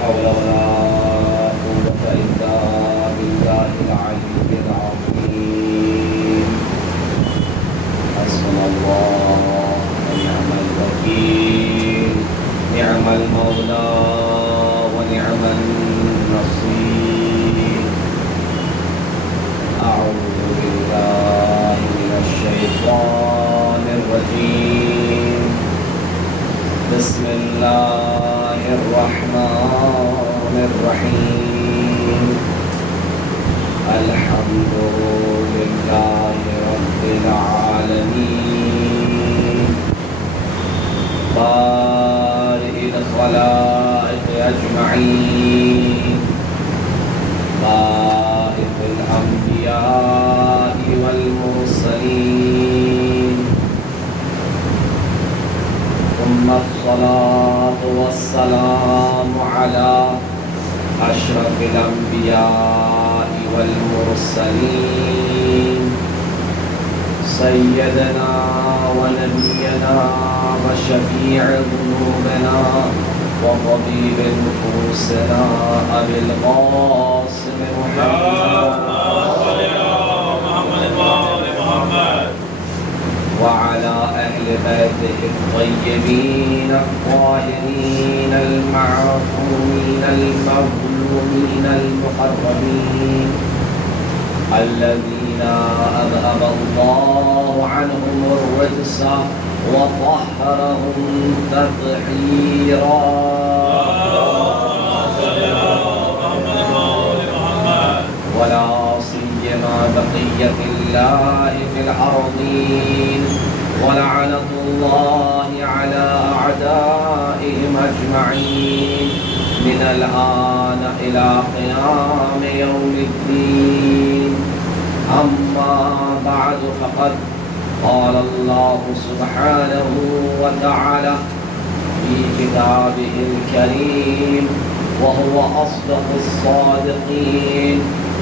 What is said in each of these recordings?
حول ولا قوة إلا بالله العلي العظيم. حسبنا الله ونعم الوكيل، نعم المولى ونعم النصير. أعوذ بالله من الشيطان الرجيم. بسم الله الرحمن الرحيم. الحمد لله رب العالمين، بارئ الخلائق أجمعين، بارئ الأنبياء والمرسلين، ثم الصلاة والسلام على أشرف الأنبياء والمرسلين، سيدنا ونبينا وشفيع ذنوبنا وطبيب نفوسنا أبي القاسم محمد وعلى أهل بيته الطيبين الطاهرين المعصومين المظلومين المقربين الذين أذهب الله عنهم الرجس وطهرهم تطهيرا. ولا سيما بقية الله في الأرضين، ولعنة الله على أعدائهم أجمعين من الآن إلى قيام يوم الدين. أما بعد، فقد قال الله سبحانه وتعالى في كتابه الكريم وهو أصدق الصادقين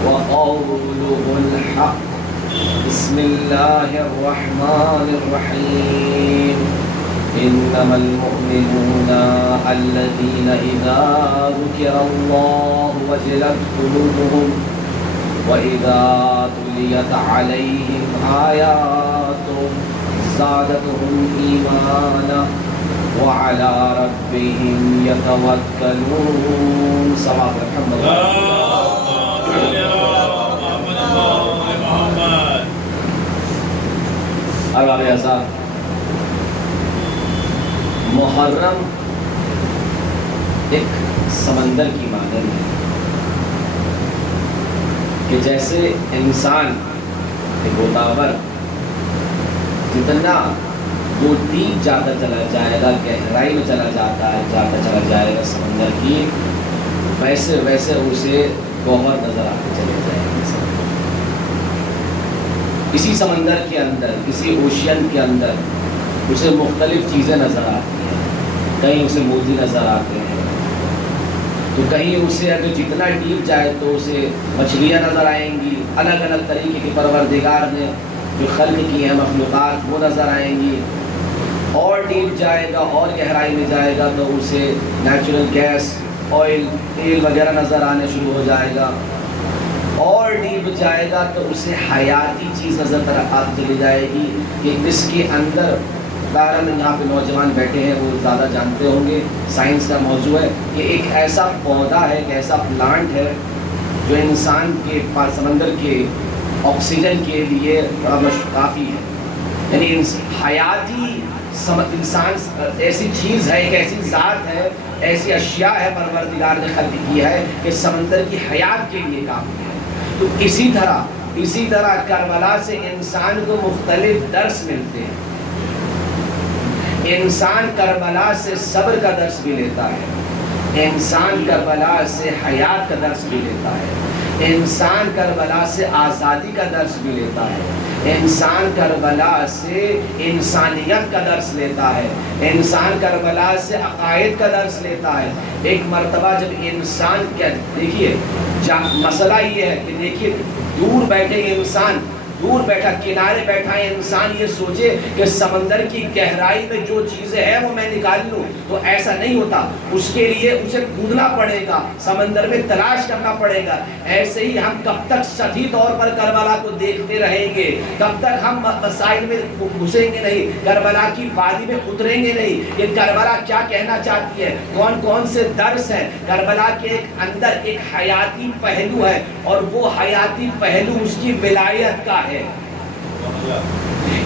وقوله الحق. بسم الله الرحمن الرحيم. إنما المؤمنون الذين إذا ذكر الله وجلت قلوبهم وإذا تليت عليهم آياته زادتهم إيمانا وعلى ربهم يتوكلون. صلوات الحمد لله. احباب اعزاز، محرم ایک سمندر کی مانند ہے کہ جیسے انسان ایک غوطاور جتنا وہ ڈیپ جاتا چلا جائے گا، گہرائی میں چلا جاتا ہے، جاتا چلا جائے گا سمندر کی، ویسے ویسے اسے گوہر نظر آتے چلے جائیں گے. اسی سمندر کے اندر، اسی اوشین کے اندر اسے مختلف چیزیں نظر آتی ہیں. کہیں اسے موتی نظر آتے ہیں، تو کہیں اسے اگر جتنا ڈیپ جائے تو اسے مچھلیاں نظر آئیں گی، الگ الگ طریقے کے پروردگار نے جو خلق کی ہیں مخلوقات وہ نظر آئیں گی. اور ڈیپ جائے گا اور گہرائی میں جائے گا تو اسے نیچرل گیس، آئل، تیل وغیرہ نظر آنے شروع ہو جائے گا. اور ڈیپ جائے گا تو اسے حیاتی چیز نظر آتی چلی جائے گی کہ اس کے اندر میں یہاں پہ نوجوان بیٹھے ہیں وہ زیادہ جانتے ہوں گے، سائنس کا موضوع ہے کہ ایک ایسا پودا ہے، ایک ایسا پلانٹ ہے جو انسان کے سمندر کے آکسیجن کے لیے کافی ہے. یعنی حیاتی انسان ایسی چیز ہے، ایک ایسی ذات ہے، ایسی اشیاء ہے پروردگار نے خلق کی ہے کہ سمندر کی حیات کے لیے کافی ہے. تو اسی طرح کربلا سے انسان کو مختلف درس ملتے ہیں. انسان کربلا سے صبر کا درس بھی لیتا ہے، انسان کربلا سے حیات کا درس بھی لیتا ہے، انسان کربلا سے آزادی کا درس بھی لیتا ہے، انسان کربلا سے انسانیت کا درس لیتا ہے، انسان کربلا سے عقائد کا درس لیتا ہے. ایک مرتبہ جب انسان دیکھیے مسئلہ یہ ہے کہ دیکھیے دور بیٹھے انسان دور بیٹھا کنارے بیٹھا ہے انسان یہ سوچے کہ سمندر کی گہرائی میں جو چیزیں ہیں وہ میں نکال لوں، تو ایسا نہیں ہوتا، اس کے لیے اسے کودنا پڑے گا، سمندر میں تلاش کرنا پڑے گا۔ ایسے ہی ہم کب تک سطحی طور پر کربلا کو دیکھتے رہیں گے، کب تک ہم مسائل میں گھسیں گے نہیں، کربلا کی وادی میں اتریں گے نہیں کہ کربلا کیا کہنا چاہتی ہے، کون کون سے درس ہیں۔ کربلا کے اندر ایک حیاتی پہلو ہے، اور وہ حیاتی پہلو اس کی ولایت کا ہے۔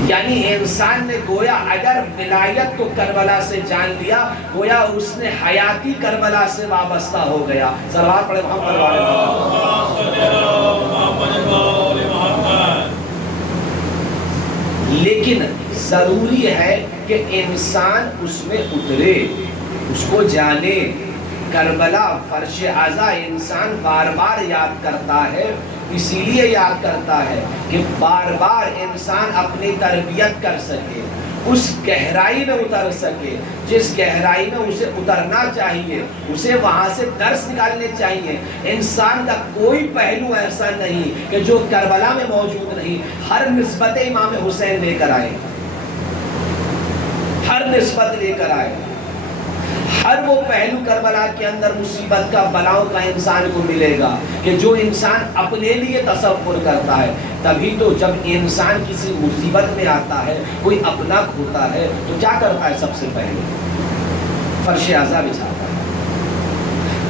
یعنی انسان نے گویا اگر ولایت کو کربلا سے جان لیا، گویا اس نے حیاتی کربلا سے وابستہ ہو گیا۔ صلوات پڑھیں محمد والے محمد۔ لیکن ضروری ہے کہ انسان اس میں اترے، اس کو جانے۔ کربلا فرش عزا انسان بار بار یاد کرتا ہے، اسی لیے یاد کرتا ہے کہ بار بار انسان اپنی تربیت کر سکے، اس گہرائی میں اتر سکے جس گہرائی میں اسے اترنا چاہیے، اسے وہاں سے درس نکالنے چاہیے۔ انسان کا کوئی پہلو ایسا نہیں کہ جو کربلا میں موجود نہیں۔ ہر نسبت امام حسین لے کر آئے، ہر نسبت لے کر آئے، ہر وہ پہلو کربلا کے اندر مصیبت کا بلاؤں کا انسان کو ملے گا کہ جو انسان اپنے لیے تصور کرتا ہے۔ تبھی تو جب انسان کسی مصیبت میں آتا ہے، کوئی اپنا کھوتا ہے، تو کیا کرتا ہے؟ سب سے پہلے فرش عزا بچھاتا ہے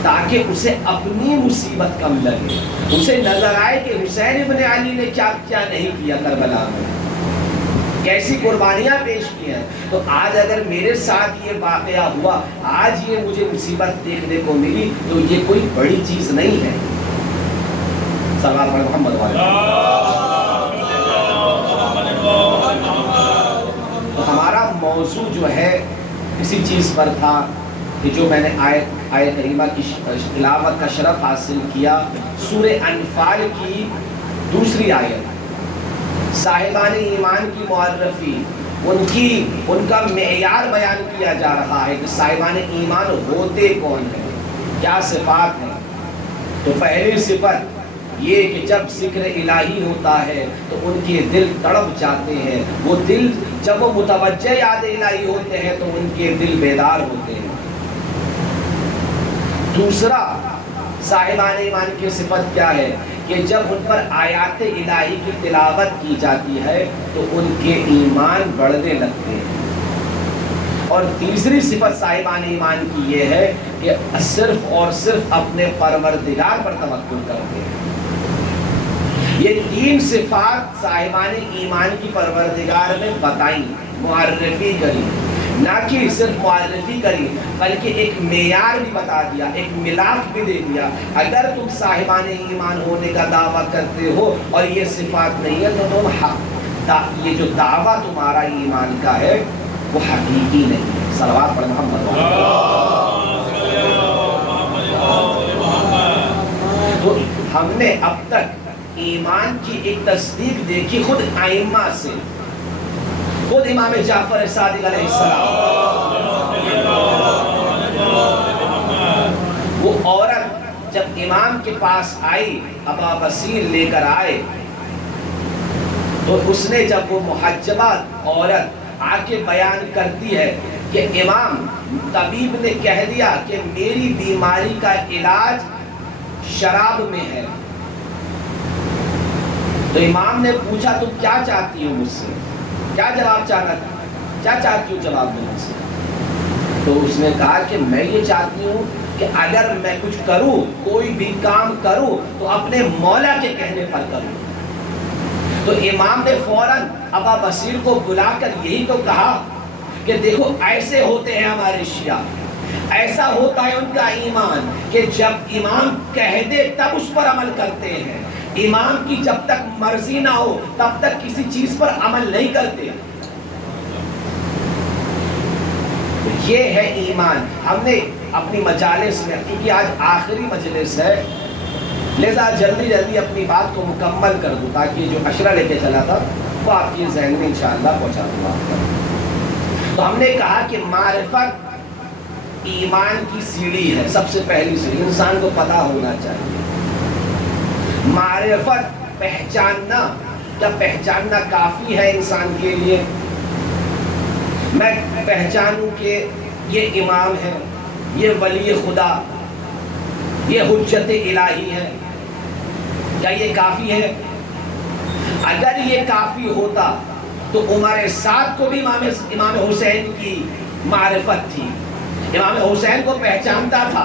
تاکہ اسے اپنی مصیبت کم لگے، اسے نظر آئے کہ حسین ابن علی نے کیا کیا نہیں کیا کربلا میں، کیسی قربانیاں پیش کی ہیں۔ تو آج اگر میرے ساتھ یہ واقعہ ہوا، آج یہ مجھے مصیبت دیکھنے کو ملی، تو یہ کوئی بڑی چیز نہیں ہے۔ صلوات پڑھیں محمد والے۔ تو ہمارا موضوع جو ہے کسی چیز پر تھا کہ جو میں نے آیت کریمہ کی تلاوت کا شرف حاصل کیا، سورہ انفال کی دوسری آیت، صاحبان ایمان کی معرفی، ان کا معیار بیان کیا جا رہا ہے کہ صاحبان ایمان ہوتے کون ہیں، کیا صفات ہیں۔ تو پہلی صفت یہ کہ جب ذکر الہی ہوتا ہے تو ان کے دل تڑپ جاتے ہیں، وہ دل جب وہ متوجہ یاد الہی ہوتے ہیں تو ان کے دل بیدار ہوتے ہیں۔ دوسرا صاحبان ایمان کی صفت کیا ہے کہ جب ان پر آیات الہی کی تلاوت کی جاتی ہے تو ان کے ایمان بڑھنے لگتے ہیں۔ اور تیسری صفت صاحبان ایمان کی یہ ہے کہ صرف اور صرف اپنے پروردگار پر توکل کرتے ہیں۔ یہ تین صفات صاحبان ایمان کی پروردگار میں بتائیں، معرفی کری، نہ کہ صرف معرفی کری بلکہ ایک معیار بھی بتا دیا، ایک ملاک بھی دے دیا۔ اگر تم صاحبان ایمان ہونے کا دعویٰ کرتے ہو اور یہ صفات نہیں ہے تو تم یہ جو دعویٰ تمہارا ایمان کا ہے وہ حقیقی نہیں ہے۔ صلوات پڑھیں محمد۔ تو ہم نے اب تک ایمان کی ایک تصدیق دیکھی خود ائمہ سے، خود امام جعفر صادق علیہ السلام۔ وہ عورت جب امام کے پاس آئی، ابا بصیر لے کر آئے، تو اس نے جب وہ محجبہ عورت آ کے بیان کرتی ہے کہ امام، طبیب نے کہہ دیا کہ میری بیماری کا علاج شراب میں ہے، تو امام نے پوچھا تم کیا چاہتی ہو مجھ سے، کیا جواب چاہنا، کیا چاہتی ہوں جواب دوں مجھ سے؟ تو اس نے کہا کہ میں یہ چاہتی ہوں کہ اگر میں کچھ کروں، کوئی بھی کام کروں تو اپنے مولا کے کہنے پر کروں۔ تو امام نے فوراً ابا بصیر کو بلا کر یہی تو کہا کہ دیکھو ایسے ہوتے ہیں ہمارے شیعہ، ایسا ہوتا ہے ان کا ایمان کہ جب امام کہہ دے تب اس پر عمل کرتے ہیں، امام کی جب تک مرضی نہ ہو تب تک کسی چیز پر عمل نہیں کرتے۔ یہ ہے ایمان۔ ہم نے اپنی مجالس میں، کیونکہ آج آخری مجلس ہے، لہذا جلدی جلدی اپنی بات کو مکمل کر دوں تاکہ جو اشرہ لے کے چلا تھا وہ آپ کے ذہن میں انشاءاللہ پہنچا دوں آپ کو۔ تو ہم نے کہا کہ معرفت ایمان کی سیڑھی ہے، سب سے پہلی سیڑھی انسان کو پتہ ہونا چاہیے۔ معرفت پہچاننا کیا پہچاننا کافی ہے انسان کے لیے؟ میں پہچانوں کہ یہ امام ہے، یہ ولی خدا، یہ حجت الہی ہے، کیا یہ کافی ہے؟ اگر یہ کافی ہوتا تو عمر سعد کو بھی امام حسین کی معرفت تھی، امام حسین کو پہچانتا تھا۔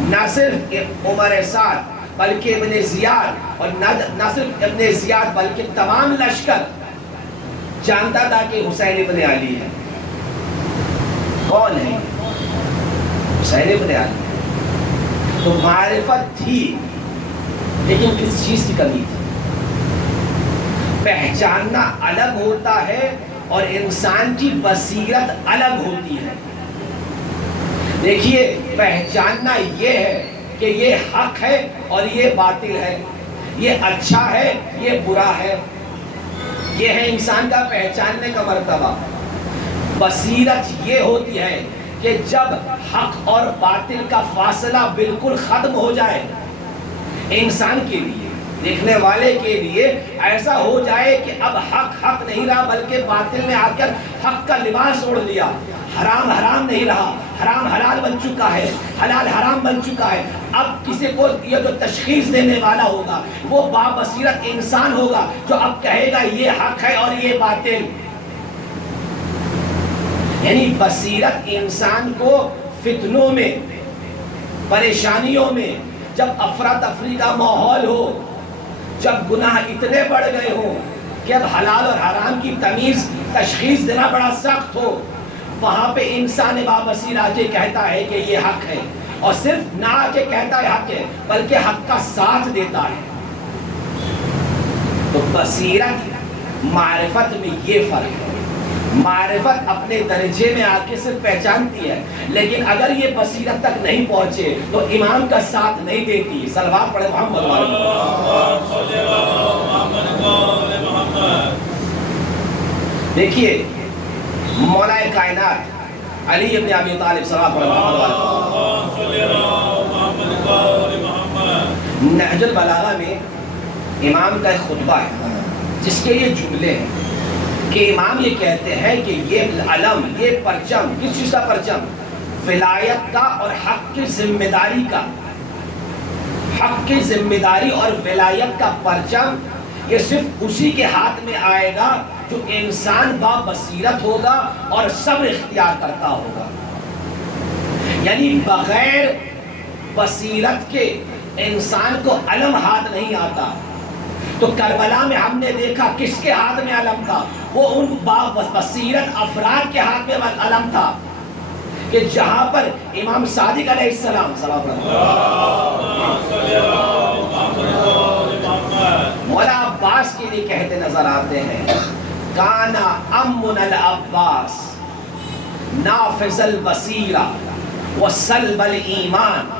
نہ صرف عمر سعد بلکہ ابن زیاد، اور نہ صرف ابن زیاد بلکہ تمام لشکر جانتا تھا کہ حسین ابن علی ہے۔ کون ہے؟ حسین ابن علی۔ تو معرفت تھی، لیکن کس چیز کی کمی تھی؟ پہچاننا الگ ہوتا ہے اور انسان کی بصیرت الگ ہوتی ہے۔ دیکھیے، پہچاننا یہ ہے کہ یہ حق ہے اور یہ باطل ہے، یہ اچھا ہے یہ برا ہے، یہ ہے انسان کا پہچاننے کا مرتبہ۔ بصیرت یہ ہوتی ہے کہ جب حق اور باطل کا فاصلہ بالکل ختم ہو جائے، انسان کے لیے، دیکھنے والے کے لیے ایسا ہو جائے کہ اب حق حق نہیں رہا بلکہ باطل نے آ کر حق کا لباس اوڑھ لیا، حرام حرام نہیں رہا، حرام حلال بن چکا ہے، حلال حرام بن چکا ہے۔ اب کسی کو یہ جو تشخیص دینے والا ہوگا وہ بابصیرت انسان ہوگا جو اب کہے گا یہ حق ہے اور یہ باطل۔ یعنی بصیرت انسان کو فتنوں میں، پریشانیوں میں، جب افراتفری کا ماحول ہو، جب گناہ اتنے بڑھ گئے ہوں کہ اب حلال اور حرام کی تمیز تشخیص دینا بڑا سخت ہو، وہاں پہ انسان بابصیر آ کے کہتا ہے کہ یہ حق ہے، اور صرف نہ آ کے کہتا ہے حق ہے بلکہ حق کا ساتھ دیتا ہے۔ تو بصیرت معرفت میں یہ فرق ہے۔ معرفت اپنے درجے میں آ کے صرف پہچانتی ہے، لیکن اگر یہ بصیرت تک نہیں پہنچے تو امام کا ساتھ نہیں دیتی۔ صلوات پڑھے محمد۔ دیکھیے، مولا کائنات علی ابن ابی طالب صلوات پڑھے محمد۔ نہج البلاغہ میں امام کا ایک خطبہ ہے جس کے یہ جملے ہیں کہ امام یہ کہتے ہیں کہ یہ علم، یہ پرچم، کس چیز کا پرچم؟ ولایت کا اور حق کی ذمہ داری کا، حق کی ذمہ داری اور ولایت کا پرچم یہ صرف اسی کے ہاتھ میں آئے گا جو انسان با بصیرت ہوگا اور صبر اختیار کرتا ہوگا۔ یعنی بغیر بصیرت کے انسان کو علم ہاتھ نہیں آتا۔ تو کربلا میں ہم نے دیکھا کس کے ہاتھ میں علم تھا؟ وہ ان بصیرت افراد کے ہاتھ میں علم تھا کہ جہاں پر امام صادق علیہ السلام مولا عباس کے لیے کہتے نظر آتے ہیں، کانا امن العباس نافذ البصیرہ وسلب الایمان،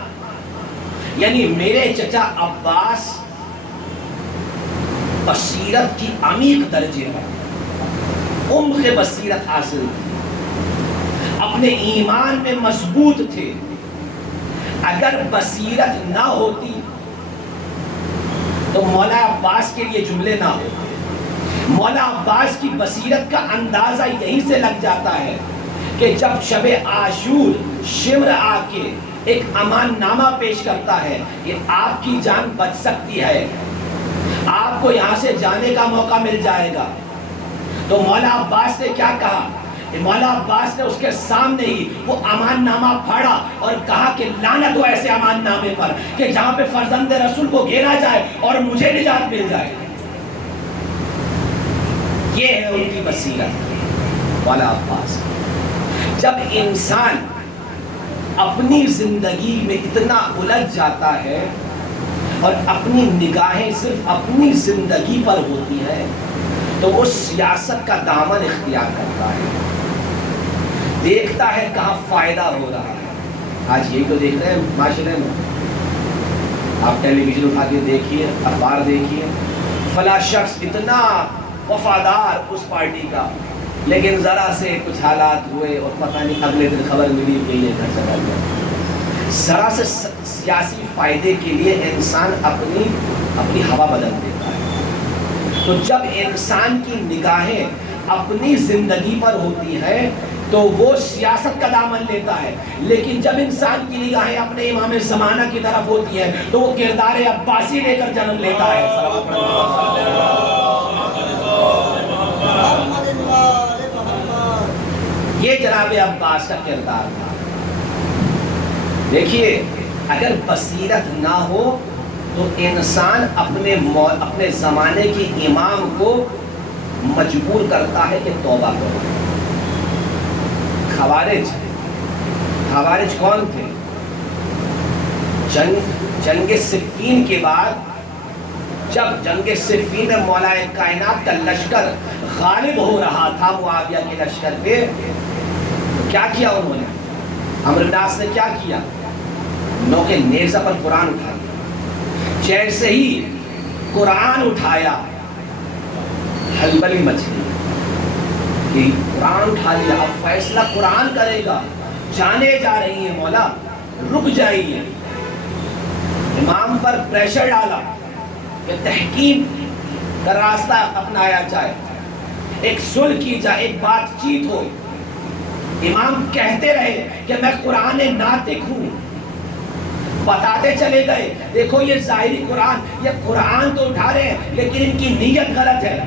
یعنی میرے چچا عباس بصیرت کی عمیق درجے پر عمق بصیرت حاصل تھی، اپنے ایمان میں مضبوط تھے۔ اگر بصیرت نہ ہوتی تو مولا عباس کے لیے جملے نہ ہوتے۔ مولا عباس کی بصیرت کا اندازہ یہیں سے لگ جاتا ہے کہ جب شب عاشور شمر آ کے ایک امان نامہ پیش کرتا ہے کہ آپ کی جان بچ سکتی ہے، آپ کو یہاں سے جانے کا موقع مل جائے گا، تو مولا عباس نے کیا کہا؟ مولا عباس نے اس کے سامنے ہی وہ امان نامہ پھاڑا اور کہا کہ لعنت ہو ایسے امان نامے پر کہ جہاں پہ فرزند رسول کو گھیرا جائے اور مجھے نجات مل جائے۔ یہ ہے ان کی بصیرت، مولا عباس۔ جب انسان اپنی زندگی میں اتنا الجھ جاتا ہے اور اپنی نگاہیں صرف اپنی زندگی پر ہوتی ہیں تو وہ سیاست کا دامن اختیار کرتا ہے، دیکھتا ہے کہاں فائدہ ہو رہا ہے۔ آج یہی تو دیکھ رہے ہیں معاشرے میں، آپ ٹیلی ویژن اٹھا کے دیکھیے، اخبار دیکھیے، فلاں شخص اتنا وفادار اس پارٹی کا، لیکن ذرا سے کچھ حالات ہوئے اور پتہ نہیں اگلے دن خبر ملی کہ یہ گھر چلا گیا۔ ذرا سے سیاسی فائدے کے لیے انسان اپنی ہوا بدل دیتا ہے۔ تو جب انسان کی نگاہیں اپنی زندگی پر ہوتی ہیں تو وہ سیاست کا دامن لیتا ہے، لیکن جب انسان کی نگاہیں اپنے امام زمانہ کی طرف ہوتی ہیں تو وہ کردار عباسی لے کر جنم لیتا ہے۔ یہ جناب عباس کا کردار تھا۔ دیکھیے اگر بصیرت نہ ہو تو انسان اپنے زمانے کے امام کو مجبور کرتا ہے کہ توبہ کرو۔ خوارج کون تھے؟ جنگ صفین کے بعد جب جنگ صفین میں مولا کائنات کا لشکر غالب ہو رہا تھا معاویہ کے لشکر پہ، کیا کیا انہوں نے؟ عمرو بن عاص نے کیا کیا؟ نوکے نیزہ پر قرآن اٹھایا۔ جیسے ہی قرآن اٹھایا ہلبلی مچ گئی کہ قرآن اٹھا لیا، اب فیصلہ قرآن کرے گا، جانے جا رہی ہیں مولا، رک جائیے۔ امام پر پریشر ڈالا کہ تحقیق کا راستہ اپنایا جائے، ایک صلح کی جائے، ایک بات چیت ہو۔ امام کہتے رہے کہ میں قرآن ناطق ہوں، بتاتے چلے گئے دیکھو یہ ظاہری قرآن، یہ قرآن تو اٹھا رہے ہیں لیکن ان کی نیت غلط ہے۔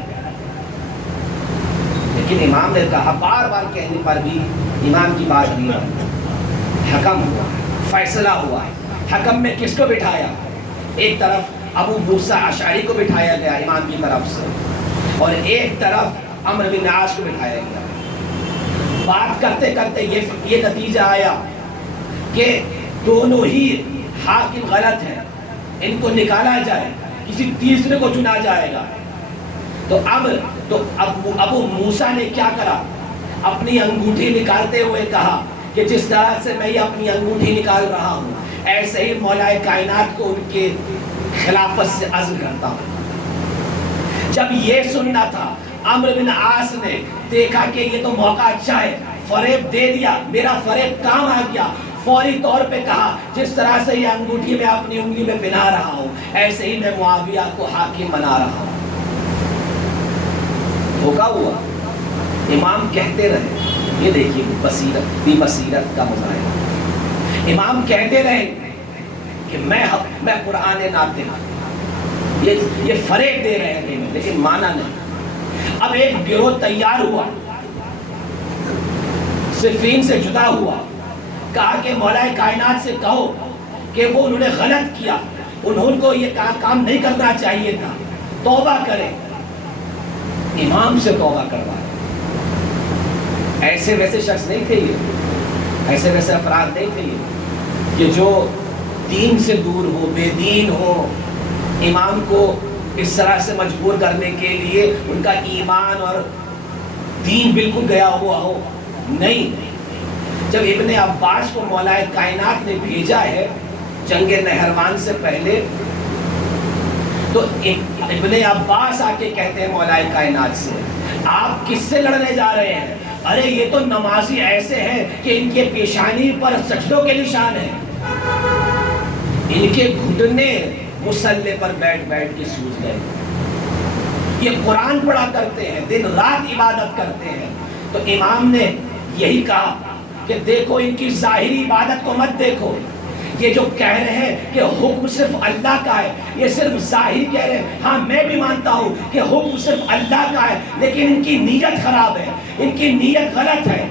لیکن امام نے کہا، بار بار کہنے پر بھی امام کی بات نہیں ہے۔ حکم ہوا، فیصلہ ہوا۔ حکم میں کس کو بٹھایا؟ ایک طرف ابو موسیٰ اشعری کو بٹھایا گیا امام کی طرف سے، اور ایک طرف عمرو بن عاص کو بٹھایا گیا۔ بات کرتے کرتے یہ نتیجہ آیا کہ دونوں ہی حاکم غلط ہیں، ان کو نکالا جائے، کسی تیسرے کو چنا جائے گا۔ تو ابو موسیٰ نے کیا کرا؟ اپنی انگوٹھی نکالتے ہوئے کہا کہ جس طرح سے میں یہ اپنی انگوٹھی نکال رہا ہوں ایسے ہی مولا کائنات کو ان کے خلافت سے عزل کرتا ہوں۔ جب یہ سننا تھا عمرو بن عاص نے دیکھا کہ یہ تو موقع اچھا ہے، فریب دے دیا، میرا فریب کام آ گیا، فوری طور پہ کہا جس طرح سے یہ انگوٹھی میں اپنی انگلی میں پہنا رہا ہوں ایسے ہی میں معاویہ کو حاکم بنا رہا ہوں۔ دھوکا ہوا۔ امام کہتے رہے، یہ دیکھیے بصیرت کا مظاہرہ۔ امام کہتے رہے کہ میں قرآن ناطق ہوں، یہ فریب دے رہے ہیں لیکن مانا نہیں۔ اب ایک گروہ تیار ہوا، صفین سے جدا ہوا، کہا کہ مولا کائنات سے کہو کہ وہ انہوں نے غلط کیا، انہوں کو یہ کام نہیں کرنا چاہیے تھا، توبہ کریں۔ امام سے توبہ کروائے۔ ایسے ویسے شخص نہیں تھے یہ، ایسے ویسے افراد نہیں تھے یہ کہ جو دین سے دور ہو، بے دین ہو، امام کو اس طرح سے مجبور کرنے کے لیے ان کا ایمان اور دین بالکل گیا ہوا ہو۔ نہیں، جب ابن عباس کو مولا کائنات نے بھیجا ہے جنگ نہروان سے پہلے، تو ابن عباس آ کے کہتے ہیں مولا کائنات سے، آپ کس سے لڑنے جا رہے ہیں؟ ارے یہ تو نمازی ایسے ہیں کہ ان کے پیشانی پر سجدوں کے نشان ہیں، ان کے گھٹنے مصلی پر بیٹھ بیٹھ کے سوج گئے، یہ قرآن پڑھا کرتے ہیں، دن رات عبادت کرتے ہیں۔ تو امام نے یہی کہا کہ دیکھو ان کی ظاہری عبادت کو مت دیکھو، یہ جو کہہ رہے ہیں کہ حکم صرف اللہ کا ہے، یہ صرف ظاہر کہہ رہے ہیں۔ ہاں میں بھی مانتا ہوں کہ حکم صرف اللہ کا ہے، لیکن ان کی نیت خراب ہے، ان کی نیت غلط ہے،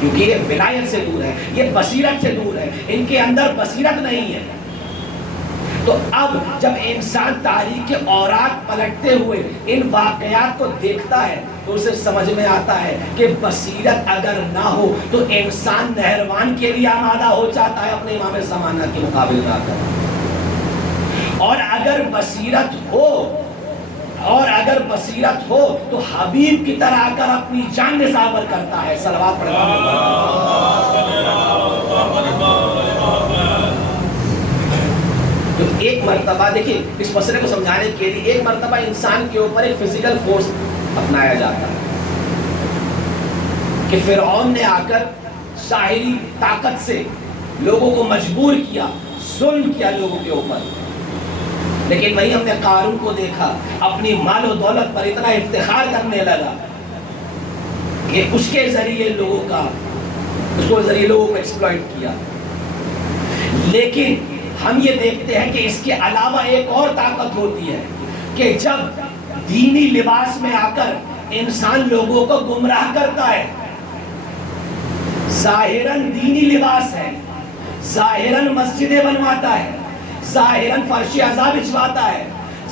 کیونکہ یہ ولایت سے دور ہے، یہ بصیرت سے دور ہے، ان کے اندر بصیرت نہیں ہے۔ تو اب جب انسان تاریخ کے اوراق پلٹتے ہوئے ان واقعات کو دیکھتا ہے تو اسے سمجھ میں آتا ہے کہ بصیرت اگر نہ ہو تو انسان نہروان کے لیے آمادہ ہو جاتا ہے اپنے امام زمانہ کے مقابل میں آ کر، اور اگر بصیرت ہو تو حبیب کی طرح آ کر اپنی جان نثار کرتا ہے۔ صلوات پڑھتا تو ایک مرتبہ دیکھیں اس مسئلے کو سمجھانے کے لیے ایک مرتبہ انسان کے اوپر ایک فزیکل فورس اپنایا جاتا ہے کہ فرعون نے آ کر ظاہری طاقت سے لوگوں کو مجبور کیا، ظلم کیا لوگوں کے اوپر، لیکن وہیں ہم نے قارون کو دیکھا اپنی مال و دولت پر اتنا افتخار کرنے لگا کہ اس کے ذریعے لوگوں کو ایکسپلائٹ کیا. لیکن ہم یہ دیکھتے ہیں کہ اس کے علاوہ ایک اور طاقت ہوتی ہے کہ جب دینی لباس میں آ کر انسان لوگوں کو گمراہ کرتا ہے. ظاہراً دینی لباس ہے, ظاہراً مسجدیں بنواتا ہے, ظاہراً فرش عزا بچھواتا ہے,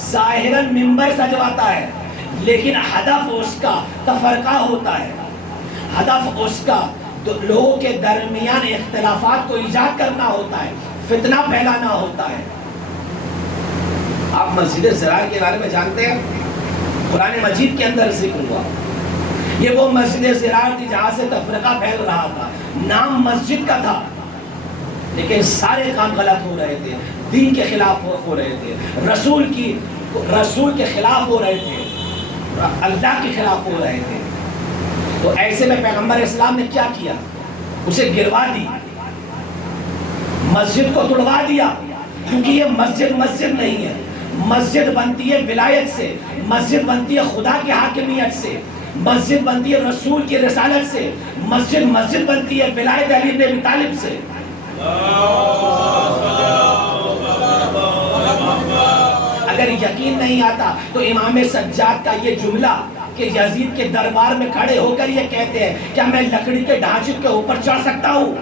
ظاہراً ممبر سجواتا ہے, لیکن ہدف اس کا تفرقہ ہوتا ہے. ہدف اس کا لوگوں کے درمیان اختلافات کو ایجاد کرنا ہوتا ہے, فتنہ پھیلانا ہوتا ہے. آپ مسجد زرار کے بارے میں جانتے ہیں؟ قرآن مجید کے اندر ذکر ہوا. یہ وہ مسجد زرار تھی جہاں سے تفرقہ پھیل رہا تھا. نام مسجد کا تھا لیکن سارے کام غلط ہو رہے تھے, دین کے خلاف ہو رہے تھے, رسول کے خلاف ہو رہے تھے, اللہ کے خلاف ہو رہے تھے. تو ایسے میں پیغمبر اسلام نے کیا کیا؟ اسے گروا دی, مسجد کو توڑوا دیا. کیونکہ یہ مسجد نہیں ہے. مسجد بنتی ہے ولایت سے, مسجد بنتی ہے خدا کی حاکمیت سے, مسجد بنتی ہے رسول کی رسالت سے, مسجد بنتی ہے ولایت علی بن ابی طالب سے. اگر یقین نہیں آتا تو امام سجاد کا یہ جملہ کہ یزید کے دربار میں کھڑے ہو کر یہ کہتے ہیں کیا میں لکڑی کے ڈھانچے کے اوپر چڑھ سکتا ہوں,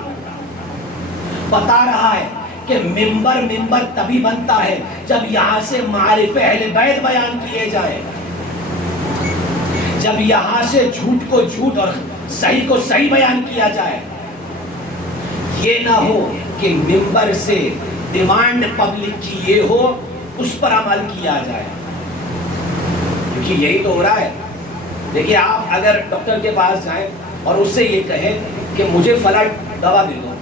بتا رہا ہے کہ ممبر تبھی بنتا ہے جب یہاں سے معارف اہل بیت بیان کیے جائیں, جب یہاں سے جھوٹ کو جھوٹ اور صحیح کو صحیح بیان کیا جائے. یہ نہ ہو کہ ممبر سے ڈیمانڈ پبلک کی یہ ہو, اس پر عمل کیا جائے, کیونکہ یہی تو ہو رہا ہے. دیکھیے آپ اگر ڈاکٹر کے پاس جائیں اور اس سے یہ کہیں کہ مجھے فلاں دوا دے دو,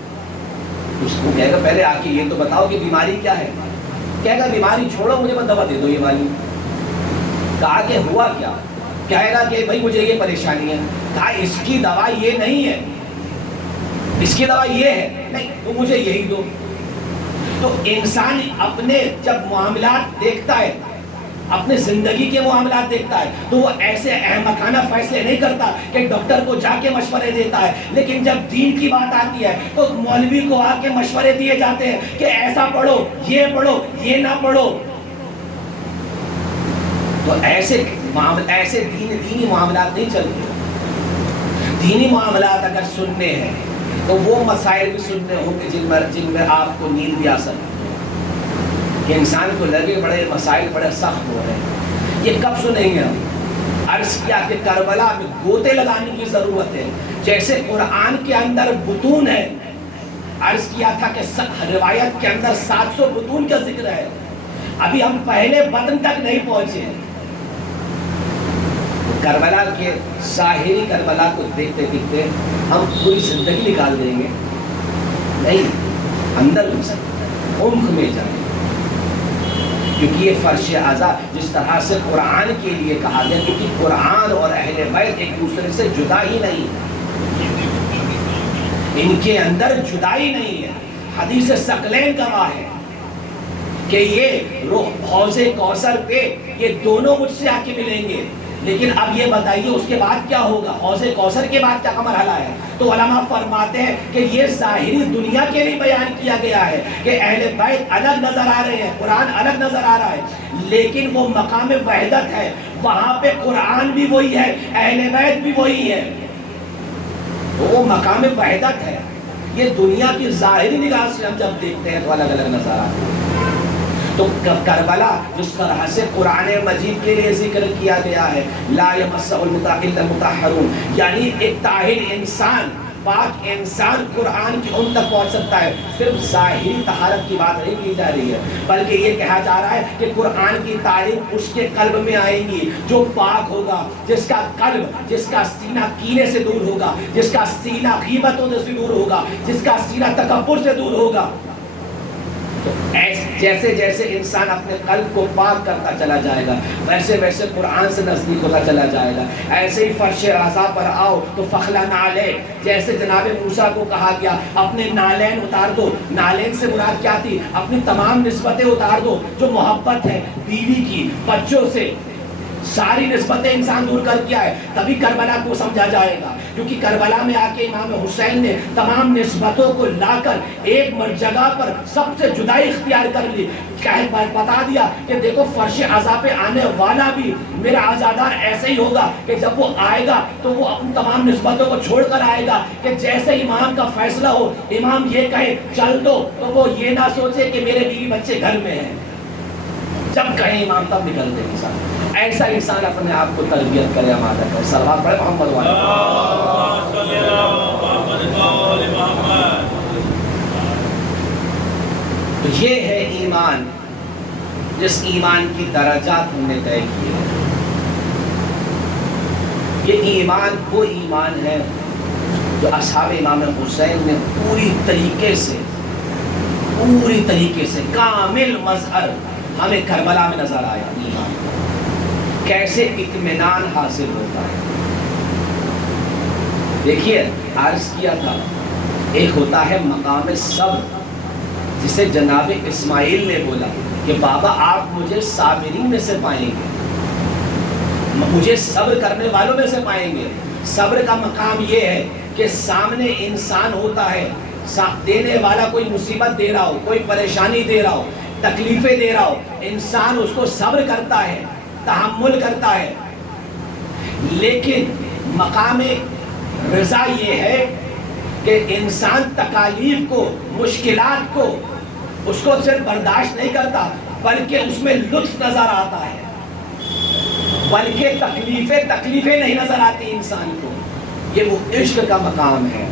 اس کو کہے گا پہلے آ کے یہ تو بتاؤ کہ بیماری کیا ہے. کہے گا بیماری چھوڑو, مجھے بس دوا دے دو یہ والی. کہا کہ ہوا کیا؟ کہے گا کہ بھائی مجھے یہ پریشانی ہے. کہا اس کی دوا یہ نہیں ہے, اس کی دوا یہ ہے, نہیں تو مجھے یہی دو. تو انسان اپنے جب معاملات دیکھتا ہے, اپنے زندگی کے معاملات دیکھتا ہے, تو وہ ایسے احمقانہ فیصلے نہیں کرتا کہ ڈاکٹر کو جا کے مشورے دیتا ہے. لیکن جب دین کی بات آتی ہے تو مولوی کو آ کے مشورے دیے جاتے ہیں کہ ایسا پڑھو, یہ نہ پڑھو. تو ایسے دینی معاملات نہیں چلتے. دینی معاملات اگر سننے ہیں تو وہ مسائل بھی سننے ہوں گے جن میں آپ کو نیند بھی آ سکتی ہے, کہ انسان کو لگے بڑے مسائل بڑے سخت ہو رہے ہیں. یہ کب سنیں گے ہم؟ عرض کیا کہ کربلا میں گوتے لگانے کی ضرورت ہے. جیسے قرآن کے اندر بطون ہے, عرض کیا تھا کہ روایت کے اندر 700 بطون کا ذکر ہے. ابھی ہم پہلے بطن تک نہیں پہنچے. کربلا کے ظاہری کربلا کو دیکھتے دیکھتے ہم پوری زندگی نکال دیں گے نہیں, اندر عمق میں جائیں. کیونکہ یہ فرش عزا جس طرح سے قرآن کے لیے کہا گیا, کیونکہ قرآن اور اہل بیت ایک دوسرے سے جدا ہی نہیں, ان کے اندر جدائی نہیں ہے. حدیث ثقلین گواہ ہے کہ یہ حوض کوثر پہ یہ دونوں مجھ سے آ کے ملیں گے. لیکن اب یہ بتائیے اس کے بعد کیا ہوگا, حوض کوثر کے بعد کیا مرحلہ ہے؟ تو علماء فرماتے ہیں کہ یہ ظاہری دنیا کے لیے بیان کیا گیا ہے کہ اہل بیت الگ نظر آ رہے ہیں, قرآن الگ نظر آ رہا ہے, لیکن وہ مقام وحدت ہے, وہاں پہ قرآن بھی وہی ہے, اہل بیت بھی وہی ہے, وہ مقام وحدت ہے. یہ دنیا کی ظاہری نگاہ سے ہم جب دیکھتے ہیں تو الگ الگ نظر آتے ہیں. تو کربلا جس طرح سے قرآن مجید کے لیے ذکر کیا گیا ہے, لا یمسہ الا المطہرون, یعنی ایک طاہر انسان, پاک انسان قرآن کی ان تک پہنچ سکتا ہے. صرف ظاہری طہارت کی بات نہیں کی جا رہی ہے, بلکہ یہ کہا جا رہا ہے کہ قرآن کی تعلیم اس کے قلب میں آئے گی جو پاک ہوگا, جس کا قلب, جس کا سینہ کینے سے دور ہوگا, جس کا سینہ غیبتوں سے دور ہوگا, جس کا سینہ تکبر سے دور ہوگا. تو جیسے جیسے انسان اپنے قلب کو پاک کرتا چلا جائے گا ویسے ویسے قرآن سے نزدیک ہوتا چلا جائے گا. ایسے ہی فرش رضا پر آؤ تو فخلا نعلین، جیسے جناب موسیٰ کو کہا گیا اپنے نالین اتار دو. نالین سے مراد کیا تھی؟ اپنی تمام نسبتیں اتار دو، جو محبت ہے بیوی کی، بچوں سے، ساری نسبتیں انسان دور کر کے آئے. تبھی کربلا کو سمجھا جائے گا، کیونکہ کربلا میں آ کے امام حسین نے تمام نسبتوں کو لا کر ایک جگہ پر سب سے جدائی اختیار کر لی. بتا دیا کہ دیکھو فرش عزا پہ آنے والا بھی میرا عزادار ایسے ہی ہوگا کہ جب وہ آئے گا تو وہ اپنی تمام نسبتوں کو چھوڑ کر آئے گا کہ جیسے امام کا فیصلہ ہو، امام یہ کہے چل دو تو وہ یہ نہ سوچے کہ میرے بیوی بچے گھر میں ہیں، جب کہیں امام تب نکل دے انسان. ایسا انسان اپنے آپ کو تربیت کرے، آمادہ کرے. صلوات پڑھے محمد والے. تو یہ ہے ایمان، جس ایمان کی درجات ہم نے طے کیے. یہ ایمان وہ ایمان ہے جو اصحاب امام حسین نے پوری طریقے سے کامل مظہر ہمیں کربلا میں نظر آیا. ایمان کیسے اطمینان حاصل ہوتا ہے. دیکھیے عرض کیا تھا ایک ہوتا ہے مقام صبر، جسے جناب اسماعیل نے بولا کہ بابا آپ مجھے صابرین میں سے پائیں گے، مجھے صبر کرنے والوں میں سے پائیں گے. صبر کا مقام یہ ہے کہ سامنے انسان ہوتا ہے، دینے والا کوئی مصیبت دے رہا ہو، کوئی پریشانی دے رہا ہو، تکلیفیں دے رہا ہو، انسان اس کو صبر کرتا ہے، تحمل کرتا ہے. لیکن مقام رضا یہ ہے کہ انسان تکالیف کو، مشکلات کو، اس کو صرف برداشت نہیں کرتا بلکہ اس میں لطف نظر آتا ہے، بلکہ تکلیفیں نہیں نظر آتی انسان کو. یہ وہ عشق کا مقام ہے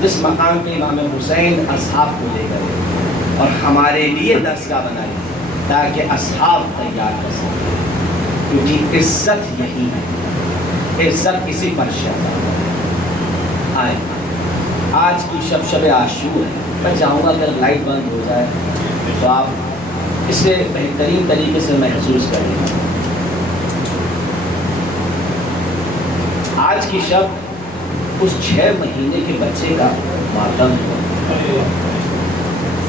جس مقام پہ امام حسین اصحاب کو لے گئے اور ہمارے لیے درسگاہ بنائی تاکہ اصحاب تیار کر سکیں. کیونکہ عزت یہی ہے، عزت اسی پر شہزاد. آئے آج کی شب عاشور ہے. میں چاہوں گا کہ لائٹ بند ہو جائے تو آپ اسے بہترین طریقے سے محسوس کریں. آج کی شب اس 6 مہینے کے بچے کا ماتم ہے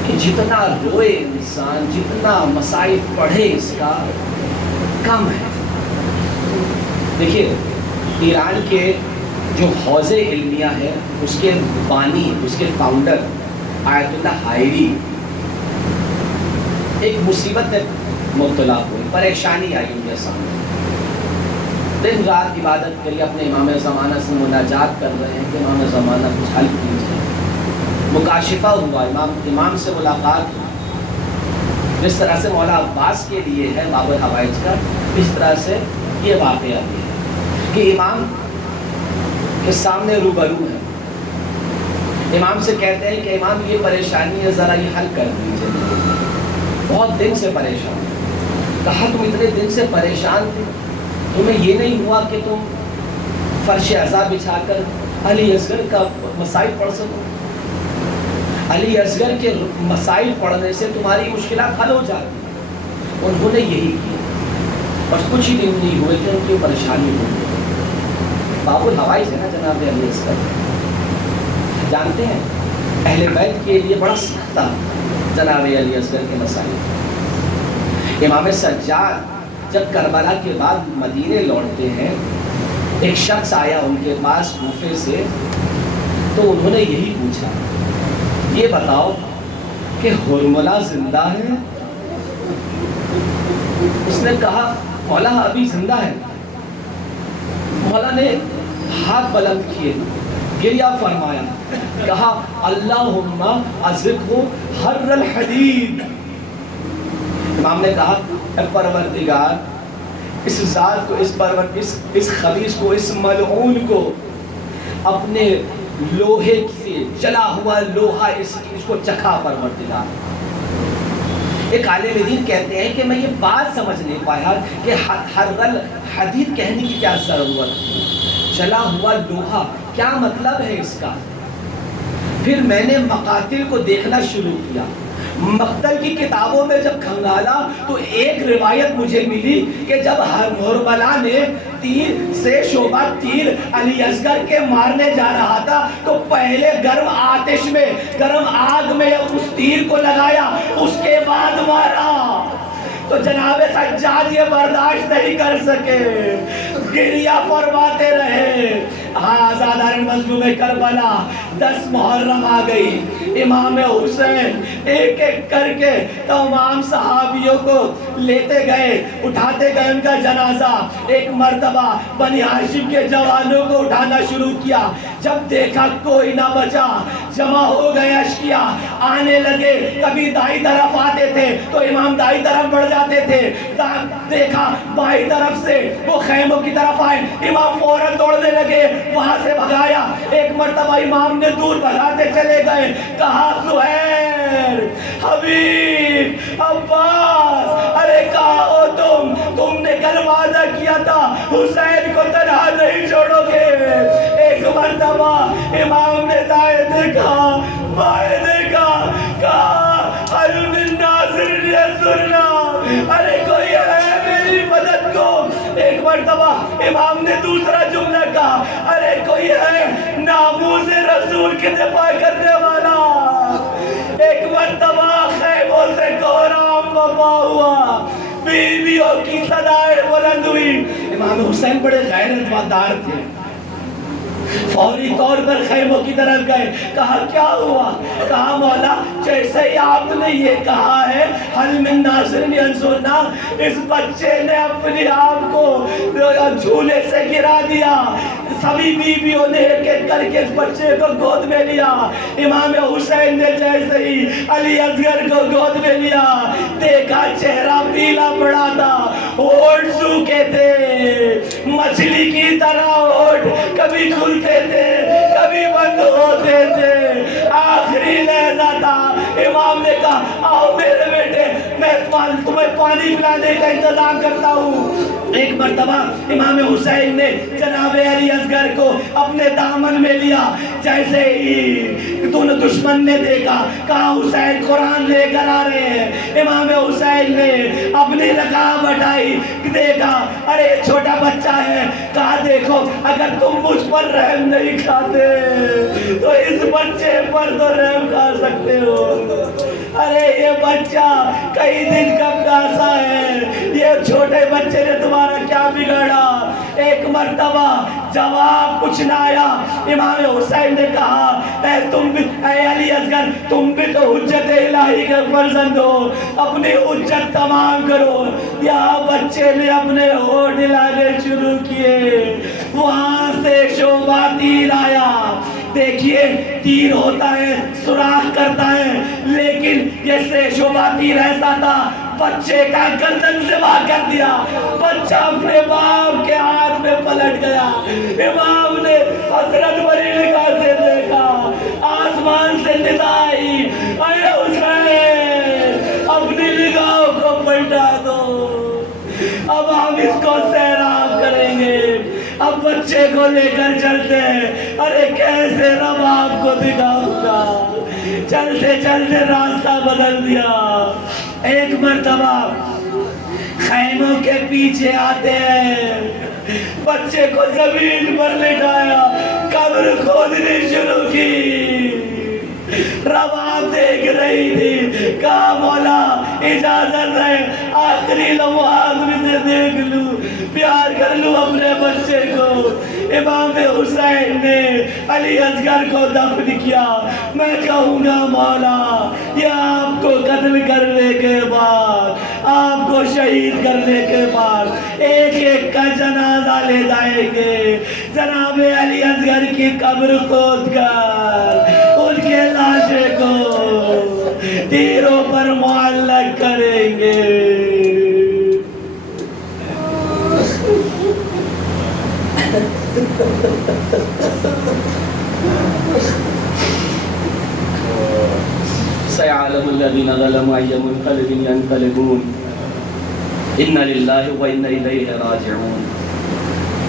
کہ جتنا روئے انسان، جتنا مصائب پڑھے اس کا کم ہے. دیکھیے ایران کے جو حوض علمیہ ہے اس کے بانی، اس کے فاؤنڈر آیت اللہ حائری ایک مصیبت میں مبتلا ہوئے، پریشانی آئی ان کے سامنے. دن رات عبادت کری، اپنے امام زمانہ سے مناجات کر رہے ہیں کہ امام زمانہ کچھ حل کیجیے. مکاشفہ ہوا، امام سے ملاقات ہوئی. جس طرح سے مولا عباس کے لیے ہے باب الحوائج کا، اس طرح سے یہ واقعہ بھی ہے کہ امام کے سامنے روبرو ہے. امام سے کہتے ہیں کہ امام یہ پریشانی ہے، ذرا یہ حل کر دیجیے. بہت دن سے پریشان. کہا تم اتنے دن سے پریشان تھے، تمہیں یہ نہیں ہوا کہ تم فرش عزا بچھا کر علی اصغر کا مسائل پڑھ سکو؟ علی اصغر کے مسائل پڑھنے سے تمہاری مشکلات حل ہو جاتی. انہوں نے یہی کیا اور کچھ ہی دن نہیں ہوئے کہ ان کی پریشانی ہوئی. باب الحوائج ہے نا جناب علی اصغر، جانتے ہیں اہل بیت کے لیے بڑا سخت تھا جناب علی اصغر کے مسائل. امام سجاد جب کربلا کے بعد مدینے لوٹتے ہیں، ایک شخص آیا ان کے پاس کوفے سے، تو انہوں نے یہی پوچھا یہ بتاؤ کہ حرملہ زندہ ہے؟ اس نے کہا مولا ابھی زندہ ہے. مولا نے ہاتھ بلند کیے، گریہ فرمایا، کہا اللہم ازقہ حر الحدید. امام نے کہا اے پروردگار اس ذات کو، اس خبیث کو، اس ملعون کو اپنے لوہے سے جلا ہوا لوہا اس کو چکھا پروردگار. ایک عالم دین کہتے ہیں کہ میں یہ بات سمجھ نہیں پایا کہ حر الحدید کہنے کی کیا ضرورت ہے، جلا ہوا لوہا کیا مطلب ہے اس کا. پھر میں نے مقاتل کو دیکھنا شروع کیا، مقتل کی کتابوں میں جب کھنگالا تو ایک روایت مجھے ملی کہ جب ہرملا نے تیر سے شعبہ تیر علی اصغر کے مارنے جا رہا تھا تو پہلے گرم آتش میں، گرم آگ میں اس تیر کو لگایا، اس کے بعد مارا۔ تو جناب سجاد یہ برداشت نہیں کر سکے، گریہ فرماتے رہے۔ ہاں آزادار مظلوم کربلا 10 محرم آ گئی، امام حسین ایک ایک کر کے تمام صحابیوں کو لیتے گئے، اٹھاتے گئے ان کا جنازہ۔ ایک مرتبہ بنی ہاشم کے جوانوں کو اٹھانا شروع کیا، جب دیکھا کوئی نہ بچا، جمع ہو گئے اشکیا، آنے لگے۔ کبھی دائیں طرف آتے تھے تو امام دائیں طرف بڑھ جاتے تھے، دیکھا بائیں طرف سے وہ خیموں کی طرف آئے، امام فوراً دوڑنے لگے، وہاں سے بھگایا۔ ایک مرتبہ امام نے دور بھگاتے چلے گئے، کہا زہیر، حبیب، عباس، ارے کہاں ہو تم نے کل وعدہ کیا تھا حسین کو تنہا نہیں چھوڑو گے۔ ایک مرتبہ امام نے دائیں دیکھا، بائیں دیکھا، کہا حل من ناصر ینصرنا، ارے کوئی ہے میری مدد کو۔ ایک مرتبہ امام نے دوسرا جملہ کہا، ارے کوئی ہے ناموس رسول کی دفاع کرنے والا۔ ایک مرتبہ خیموں سے کوہرام وفا ہوا، بیویوں کی صدائیں بلند ہوئی۔ امام حسین بڑے غیرت مندار تھے، فوری طور پر خیموں کی طرف گئے، کہا کیا ہوا؟ کہا مولا جیسے ہی آپ نے یہ کہا ہے حل من ناصر ینصرنا، اس بچے نے اپنے آپ کو جھولے سے گرا دیا۔ سبھی بیویوں نے ایک ایک کر کے اس بچے کو گود میں لیا۔ امام حسین نے جیسے ہی علی اصغر کو گود میں لیا، دیکھا چہرہ پیلا پڑا تھا، ہونٹ سوکھے تھے، مچھلی کی طرح ہونٹ کبھی کھلتے تھے کبھی بند ہوتے تھے۔ آخری لہجہ تھا، امام نے کہا آؤ میرے بیٹے، میں تمہیں پانی پلانے کا انتظام کرتا ہوں۔ ایک مرتبہ امام حسین نے جناب علی اصغر کو اپنے دامن میں لیا، جیسے ہی دونوں دشمن نے دیکھا، کہا حسین قرآن لے کر آ رہے ہیں۔ امام حسین نے اپنی رکاب ہٹائی، دیکھا ارے چھوٹا بچہ ہے، کہا دیکھو اگر تم مجھ پر رحم نہیں کھاتے تو اس بچے پر تو رحم کھا سکتے ہو۔ ارے یہ بچہ کئی دن کا پیاسا ہے، یہ چھوٹے بچے نے تمہارا کیا بگاڑا؟ ایک مرتبہ جواب کچھ نہ آیا۔ امام حسین نے کہا اے علی اصغر، تم بھی تو حجت الہی کے فرزند ہو، اپنی حجت تمام کرو۔ یہاں بچے نے اپنے ہونٹ ہلانے شروع کیے، وہاں سے شعبہ تیر آیا۔ دیکھیے تیر ہوتا ہے سوراخ کرتا ہے، لیکن یہ شعبہ تیر ایسا تھا بچے کا گردن ذبح کر دیا، بچہ اپنے باپ کے ہاتھ میں پلٹ گیا۔ امام نے حسرت بھری نگاہ سے دیکھا، آسمان سے ندا آئی، اے حسین اپنی نگاہوں کو پلٹا دو، اب ہم اس کو سیراب کریں گے۔ اب بچے کو لے کر چلتے ہیں، ارے کیسے رب آپ کو دکھاؤں گا۔ چلتے چلتے راستہ بدل دیا۔ ایک مرتبہ خیموں کے پیچھے آتے ہیں، بچے کو زمین پر لٹایا، قبر کھودنی شروع کی۔ رب آپ دیکھ رہی تھی، کہا مولا اجازت ہے آخری لمحات میں سے دیکھ لوں، پیار کر لوں اپنے بچے کو۔ امام حسین نے علی اصغر کو دفن کیا۔ میں کہوں گا مولا یہ آپ کو قتل کرنے کے بعد، آپ کو شہید کرنے کے بعد ایک ایک کا جنازہ لے جائیں گے، جناب علی اصغر کی قبر کھود کر ان کے لاشے کو تیروں پر معلق کریں گے۔ سيعلم الذين ظلموا أي منقلب ينقلبون إنا لله وإنا إليه راجعون۔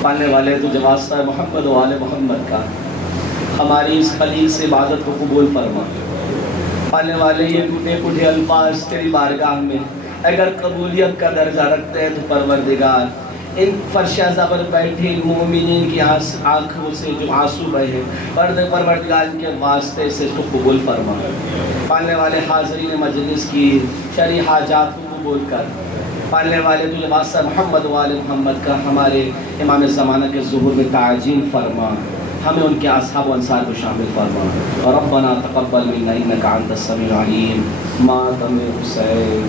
پالنے والے تو جواد صاحب محمد و آل محمد کا ہماری اس خلیل سے عبادت کو قبول فرما، پڑھنے والے یہ ٹوٹے پھوٹے الفاظ تیری بارگاہ میں اگر قبولیت کا درجہ رکھتے ہیں تو پروردگار ان فرش زبر بیٹھے مومنین کی آنکھوں سے جو آنسو بہے پروردگار ان کے واسطے سے اس کو قبول فرما. پالنے والے حاضرین مجلس کی شرعی حاجات کو قبول کر. پالنے والے تجھے واسطہ محمد وآل محمد کا ہمارے امام زمانہ کے ظہور میں تعجیل فرما. ہمیں ان کے اصحاب و انصار کو شامل فرما. ربنا تقبل منا انک انت السمیع العلیم. ماتم حسین